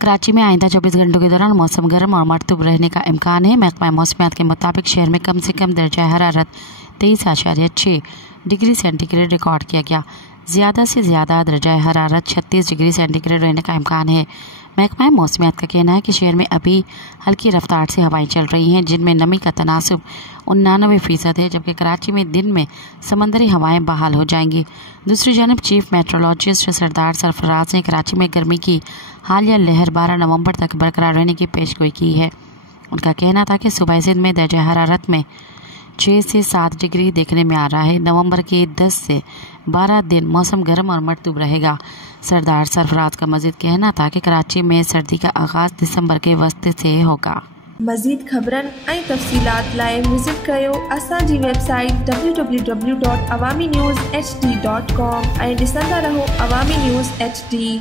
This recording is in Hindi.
कराची में आइंदा 24 घंटों के दौरान मौसम गर्म और मरतूब रहने का इम्कान है। महकमा मौसमियात के मुताबिक शहर में कम से कम दर्जा हरारत 23.6 डिग्री सेंटीग्रेड रिकॉर्ड किया गया। ज़्यादा से ज़्यादा दर्जा हरारत 36 डिग्री सेंटीग्रेड रहने का इम्कान है। महकमा मौसमियात का कहना है कि शहर में अभी हल्की रफ्तार से हवाएं चल रही हैं, जिनमें नमी का तनासुब 99% है, जबकि कराची में दिन में समंदरी हवाएं बहाल हो जाएंगी। दूसरी जानब चीफ मेट्रोलॉजिस्ट सरदार सरफराज ने कराची में गर्मी की हालिया लहर 12 नवंबर तक बरकरार रहने की पेशगोई की है। उनका कहना था कि सूबा सिंध में दर्जा हरारत में 6 से 7 डिग्री देखने में आ रहा है। नवंबर के 10 से 12 दिन मौसम गर्म और मरतूब रहेगा। सरदार सरफराज का मजीद कहना था कि कराची में सर्दी का आगाज़ दिसंबर के वस्त से होगा। मज़ीद ख़बरन ऐं तफ़सीलात लाइ विज़िट कयो असांजी वेबसाइट www.awamiNewsHD.com ऐं ॾिसंदा रहो अवामी न्यूज़ HD।